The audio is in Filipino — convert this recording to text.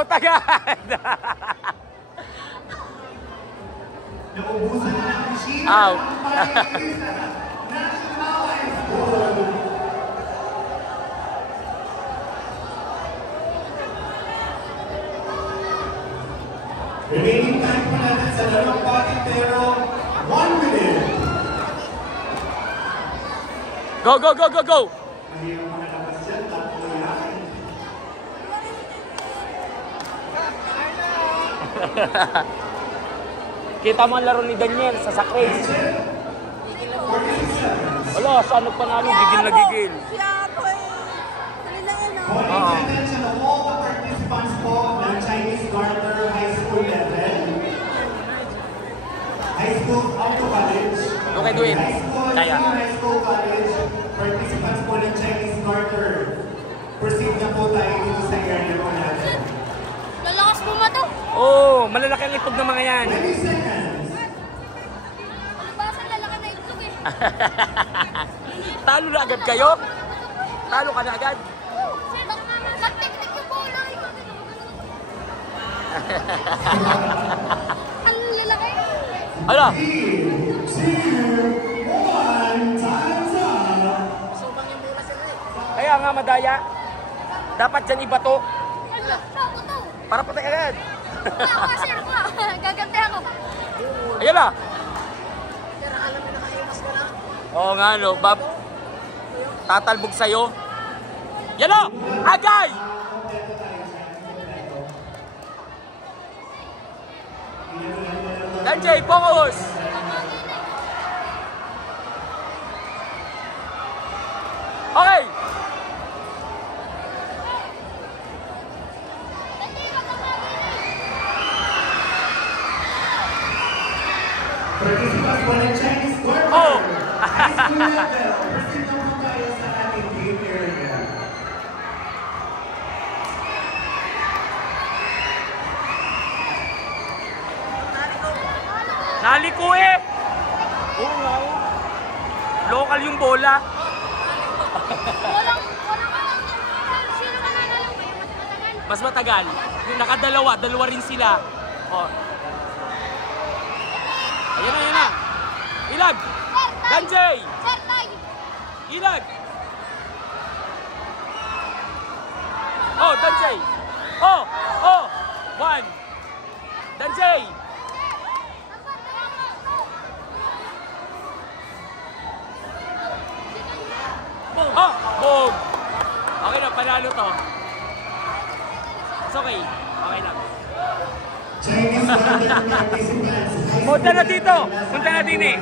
Out agad! Naubusan na ng machine. Out. Remaining time po natin sa dalawang pocket pero 1 minute. Go, go, go, go, go! Mahirap mga labas dyan, tatlo yan. Kita mo ang laro ni Daniel sa Sacred. Wala, sa ano pa namin, gigil na gigil. Calling attention of all the participants po ng Chinese Garter High School level. High School up to college. You can do it. High school, Kaya. high school, college. Participants po ng Chinese Garter. Proceed na po tayo dito sa area po natin. Lalakas po ma to. Oh, malalaki ang itlog ng mga yan. 20 seconds. Basta lalaki na itlog eh. Talo na agad kayo? Talo ka na agad? Nagteknik yung bola. Ang lalaki. Hala! 3, 2, 1, time's up! Kaya nga madaya. Dapat dyan iba to. Ako to. Para patay agad. Ako sir ako. Gaganti ako. Ayan na. Oo nga no, Bob. Tatalbog sa'yo. Yan na! Agay! Danjay, focus! Okay! Participants po ng Chinese Garter. Oh! High school level. Proceed na po tayo sa ating game area. Naliko eh! Oo nga oh. Local yung bola. Walang sino ka nanalo? Mas matagal. Yung nakadalawa, dalawa rin sila. Oh. Ayan na, ayan na. Ilag! Danjay! Sir, tayo. Ilag! Oh, Danjay! Oh! Oh! One! Danjay! Oh! Boom! Okay na, panalo to. It's okay. Okay lang. Chinese Garter participants. Punta na dito! Punta na din eh!